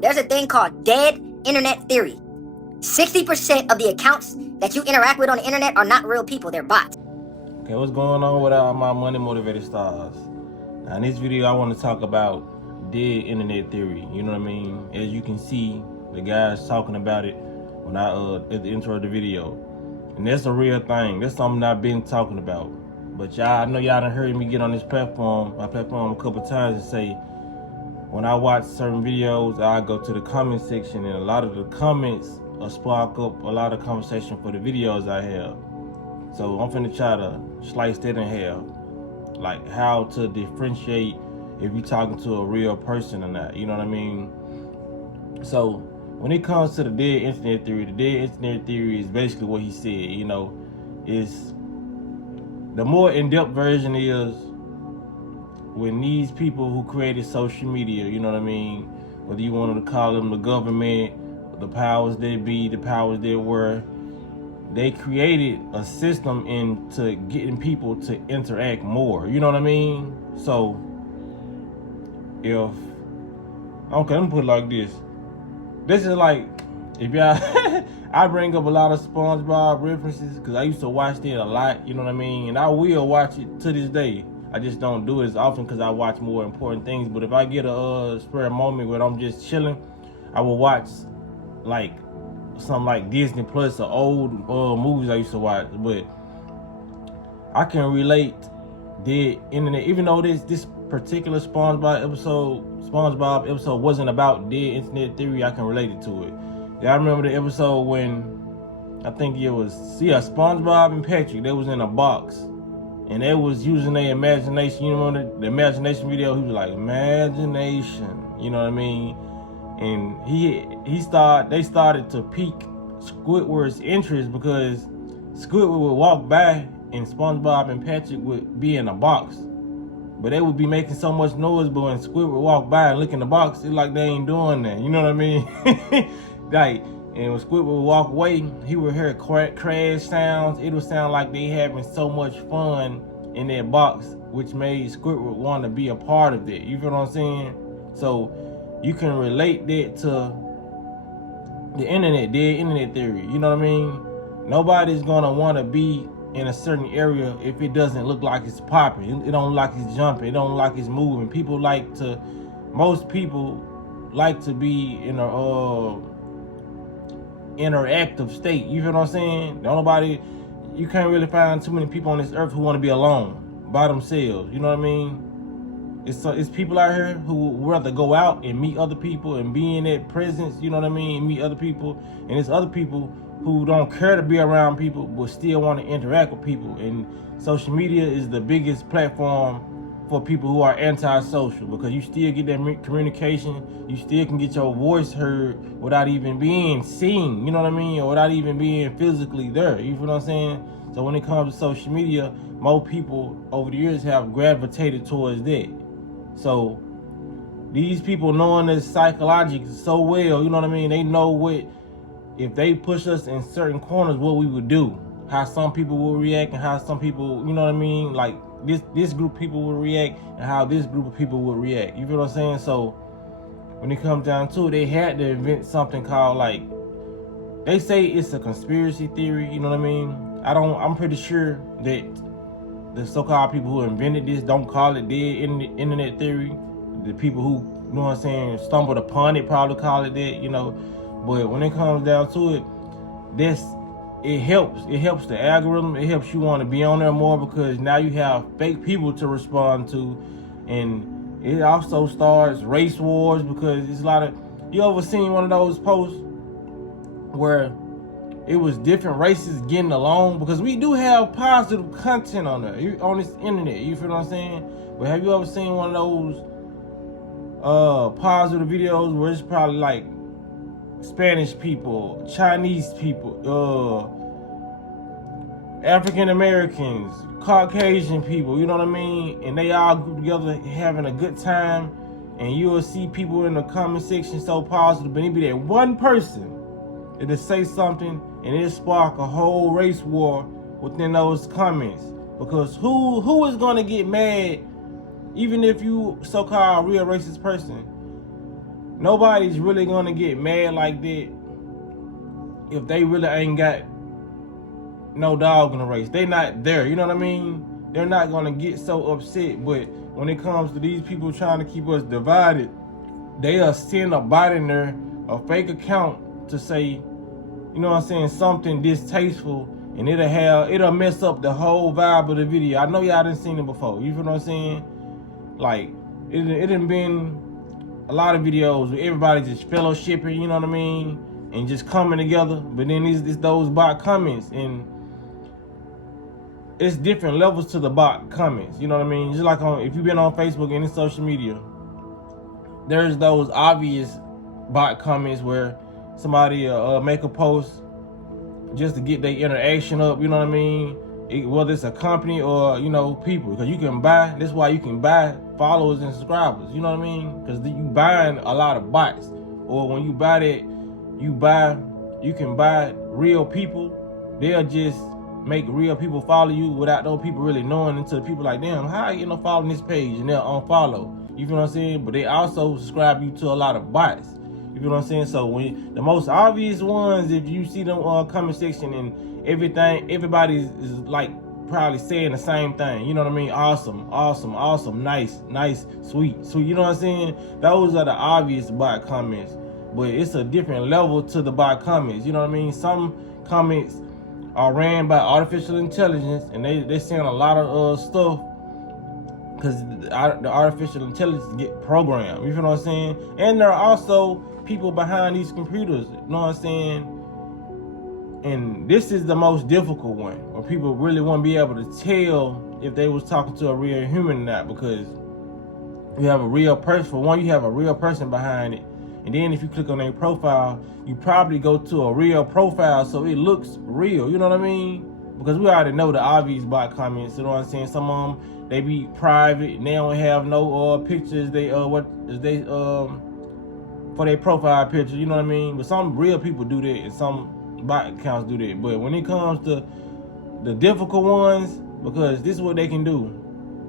There's a thing called dead internet theory. 60% of the accounts that you interact with on the internet are not real people, they're bots. Okay, what's going on with all my money motivated stars? Now in this video I want to talk about dead internet theory. You know what I mean? As you can see, the guy's talking about it when at the intro of the video. And that's a real thing. That's something I've been talking about. But y'all, I know y'all done heard me get on this platform, my platform, a couple times and say, when I watch certain videos, I go to the comment section, and a lot of the comments spark up a lot of conversation for the videos I have. So I'm finna try to slice that in half, like how to differentiate if you're talking to a real person or not. You know what I mean? So when it comes to the dead internet theory, the dead internet theory is basically what he said. You know, is the more in-depth version is when these people who created social media, you know what I mean, whether you wanted to call them the government, the powers that be, the powers that were, they created a system into getting people to interact more. You know what I mean? So if, okay, let me put it like this. This is like, if y'all, I bring up a lot of SpongeBob references because I used to watch it a lot, you know what I mean? And I will watch it to this day. I just don't do it as often because I watch more important things. But if I get a spare moment where I'm just chilling, I will watch like something like Disney Plus or old movies I used to watch. But I can relate the internet, even though this particular SpongeBob episode wasn't about dead internet theory, I can relate it to it. Yeah, I remember the episode when I think it was SpongeBob and Patrick, they was in a box. And they was using their imagination. You know, the imagination video, he was like, imagination, you know what I mean? And they started to pique Squidward's interest because Squidward would walk by and SpongeBob and Patrick would be in a box. But they would be making so much noise, but when Squidward would walk by and look in the box, it's like they ain't doing that, you know what I mean? Like, and when Squidward would walk away, he would hear crash sounds. It would sound like they having so much fun in that box, which made Squidward want to be a part of that. You feel what I'm saying? So you can relate that to the internet, dead internet theory. You know what I mean? Nobody's gonna want to be in a certain area if it doesn't look like it's popping. It don't look like it's jumping. It don't look like it's moving. Most people like to be in a interactive state. You feel what I'm saying? You can't really find too many people on this earth who want to be alone by themselves. You know what I mean? It's people out here who would rather go out and meet other people and be in that presence, you know what I mean, meet other people. And it's other people who don't care to be around people but still want to interact with people. And social media is the biggest platform for people who are antisocial, because you still get that communication, you still can get your voice heard without even being seen, you know what I mean, or without even being physically there. You feel what I'm saying? So when it comes to social media, more people over the years have gravitated towards that. So these people knowing this psychologically so well, you know what I mean, they know what, if they push us in certain corners, what we would do, how some people will react and how some people, you know what I mean, like this group of people will react and how this group of people will react. You feel what I'm saying? So when it comes down to it, they had to invent something called, like, they say it's a conspiracy theory, you know what I mean? I'm pretty sure that the so-called people who invented this don't call it dead internet theory. The people who, you know what I'm saying, stumbled upon it probably call it that, you know. But when it comes down to it, it helps the algorithm. It helps you want to be on there more because now you have fake people to respond to. And it also starts race wars because it's a lot of, you ever seen one of those posts where it was different races getting along? Because we do have positive content on there, on this internet, you feel what I'm saying? But have you ever seen one of those positive videos where it's probably like Spanish people, Chinese people, African Americans, Caucasian people, you know what I mean? And they all group together having a good time, and you will see people in the comment section so positive, but it be that one person that'll say something and it'll spark a whole race war within those comments. Because who is gonna get mad, even if you so-called real racist person? Nobody's really gonna get mad like that if they really ain't got no dog in the race. They not there, you know what I mean? They're not gonna get so upset. But when it comes to these people trying to keep us divided, they'll send a bot in there, a fake account, to say, you know what I'm saying, something distasteful, and it'll mess up the whole vibe of the video. I know y'all done seen it before. You feel what I'm saying? Like it done been a lot of videos where everybody just fellowshipping, you know what I mean, and just coming together. But then it's those bot comments, and it's different levels to the bot comments. You know what I mean? Just like if you've been on Facebook and in social media, there's those obvious bot comments where somebody make a post just to get their interaction up. You know what I mean? Whether it's a company or, you know, people, because you can buy. That's why you can buy followers and subscribers. You know what I mean? Because you buying a lot of bots. Or when you buy that, you can buy real people. They'll just make real people follow you without those people really knowing, until people like, damn, how you following this page, and they'll unfollow. You feel what I'm saying? But they also subscribe you to a lot of bots. You feel what I'm saying? So when the most obvious ones, if you see them comment section and everything, everybody is like probably saying the same thing. You know what I mean? Awesome, awesome, awesome, nice, nice, sweet. You know what I'm saying? Those are the obvious bot comments. But it's a different level to the bot comments. You know what I mean? Some comments are ran by artificial intelligence, and they saying a lot of stuff because the artificial intelligence get programmed. You feel what I'm saying? And there are also people behind these computers. You know what I'm saying? And this is the most difficult one, where people really want to be able to tell if they was talking to a real human or not, because you have a real person. For one, you have a real person behind it. And then if you click on their profile, you probably go to a real profile, so it looks real. You know what I mean? Because we already know the obvious bot comments. You know what I'm saying? Some of them, they be private and they don't have no pictures. They for their profile picture. You know what I mean? But some real people do that, and some bot accounts do that. But when it comes to the difficult ones, because this is what they can do.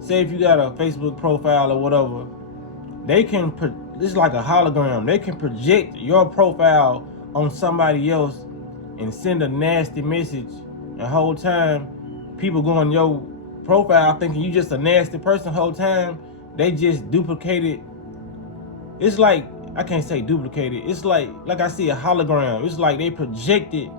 Say if you got a Facebook profile or whatever, they can. This is like a hologram. They can project your profile on somebody else and send a nasty message. The whole time, people go on your profile thinking you just a nasty person. The whole time, they just duplicated. It's like, I can't say duplicated. It's like I see a hologram. It's like they projected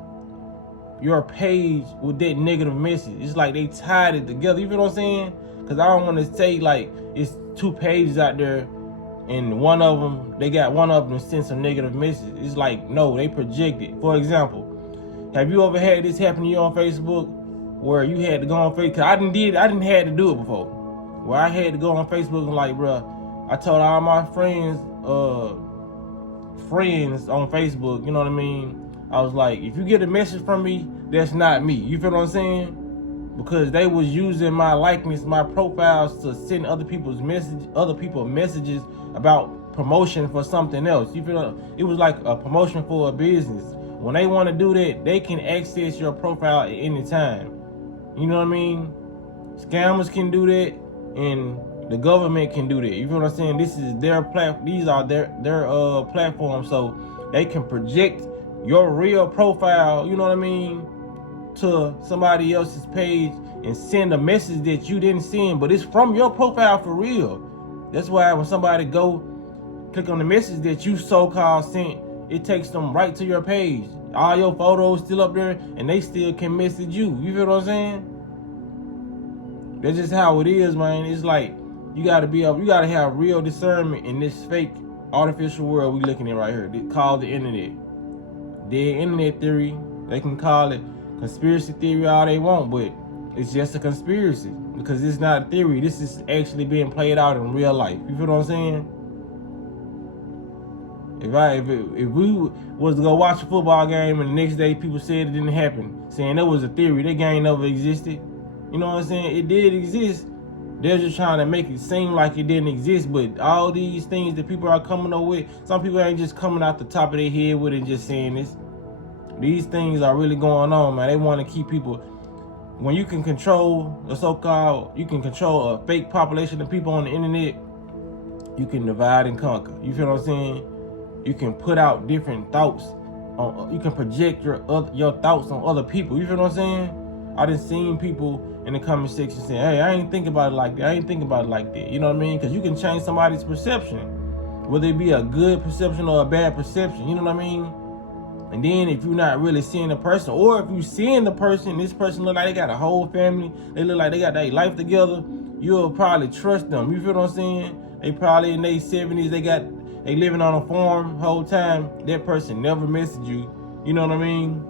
your page with that negative message. It's like they tied it together. You feel what I'm saying? Because I don't want to say like it's two pages out there, and one of them, they got one of them send some negative message. It's like, no, they project it. For example, have you ever had this happen to you on Facebook, where you had to go on Facebook? Cause I didn't have to do it before. Where I had to go on Facebook and like, bruh, I told all my friends on Facebook, you know what I mean? I was like, if you get a message from me, that's not me. You feel what I'm saying? Because they was using my likeness, my profiles, to send other people messages about promotion for something else. You feel? It was like a promotion for a business. When they want to do that, they can access your profile at any time. You know what I mean? Scammers can do that, and the government can do that. You feel what I'm saying? This is their platform. These are their platforms, so they can project your real profile. You know what I mean? To somebody else's page and send a message that you didn't send, but it's from your profile for real. That's why when somebody go click on the message that you so-called sent, it takes them right to your page. All your photos still up there, and they still can message you. You feel what I'm saying? That's just how it is, man. It's like you gotta have real discernment in this fake artificial world we looking at right here. They call the internet. The internet theory, they can call it conspiracy theory all they want, but it's just a conspiracy because it's not a theory. This is actually being played out in real life. You feel what I'm saying? If we was to go watch a football game and the next day people said it didn't happen, saying that was a theory, that game never existed. You know what I'm saying? It did exist. They're just trying to make it seem like it didn't exist, but all these things that people are coming up with, some people ain't just coming out the top of their head with it and just saying this. These things are really going on, man. They want to keep people. When you can control you can control a fake population of people on the internet, you can divide and conquer. You feel what I'm saying? You can put out different thoughts. You can project your thoughts on other people. You feel what I'm saying? I done seen people in the comment section saying, hey, I ain't think about it like that. I ain't think about it like that. You know what I mean? Because you can change somebody's perception, whether it be a good perception or a bad perception. You know what I mean? And then if you're not really seeing the person, or if you seeing the person, this person look like they got a whole family, they look like they got their life together, you'll probably trust them. You feel what I'm saying? They probably in their 70s, they living on a farm whole time. That person never messaged you. You know what I mean?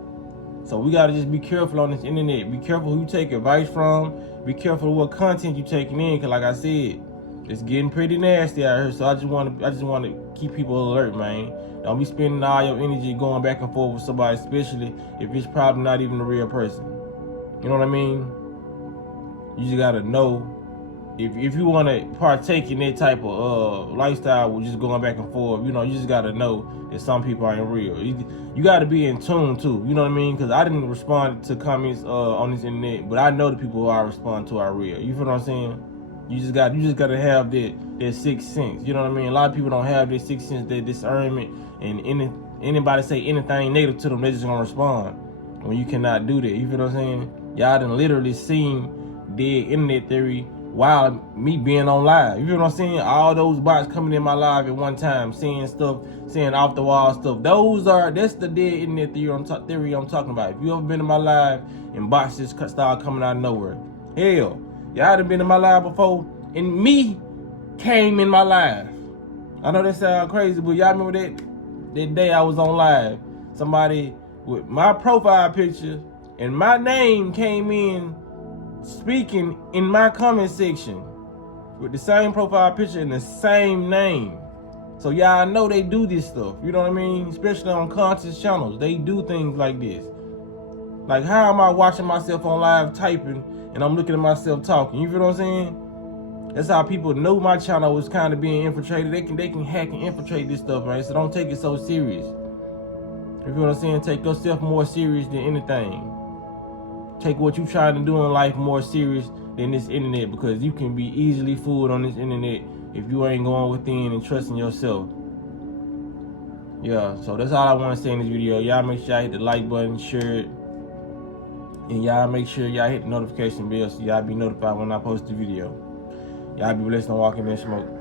So we gotta just be careful on this internet. Be careful who you take advice from. Be careful what content you taking in, cause like I said, it's getting pretty nasty out here. So I just want to keep people alert, man. Don't be spending all your energy going back and forth with somebody, especially if it's probably not even a real person. You know what I mean? You just gotta know if you want to partake in that type of lifestyle with just going back and forth. You know, you just gotta know that some people ain't real. You gotta be in tune too. You know what I mean? Because I didn't respond to comments on this internet, but I know the people who I respond to are real. You feel what I'm saying? You just gotta have that sixth sense. You know what I mean? A lot of people don't have that sixth sense, that discernment, and anybody say anything negative to them, they just gonna respond. When you cannot do that. You feel what I'm saying? Y'all done literally seen dead internet theory while me being on live. You feel what I'm saying? All those bots coming in my live at one time, saying stuff, saying off the wall stuff. That's the dead internet theory I'm talking about. If you ever been in my live and bots just start coming out of nowhere, hell, y'all done been in my live before, and me came in my live. I know that sounds crazy, but y'all remember that day I was on live? Somebody with my profile picture and my name came in speaking in my comment section with the same profile picture and the same name. So y'all know they do this stuff. You know what I mean? Especially on conscious channels. They do things like this. Like, how am I watching myself on live typing and I'm looking at myself talking? You feel what I'm saying? That's how people know my channel was kind of being infiltrated. They can hack and infiltrate this stuff, right? So don't take it so serious. You feel what I'm saying? Take yourself more serious than anything. Take what you trying to do in life more serious than this internet, because you can be easily fooled on this internet if you ain't going within and trusting yourself. Yeah, so that's all I want to say in this video. Y'all make sure y'all hit the like button, share it, and y'all make sure y'all hit the notification bell so y'all be notified when I post the video. Y'all be blessed and walking in smoke.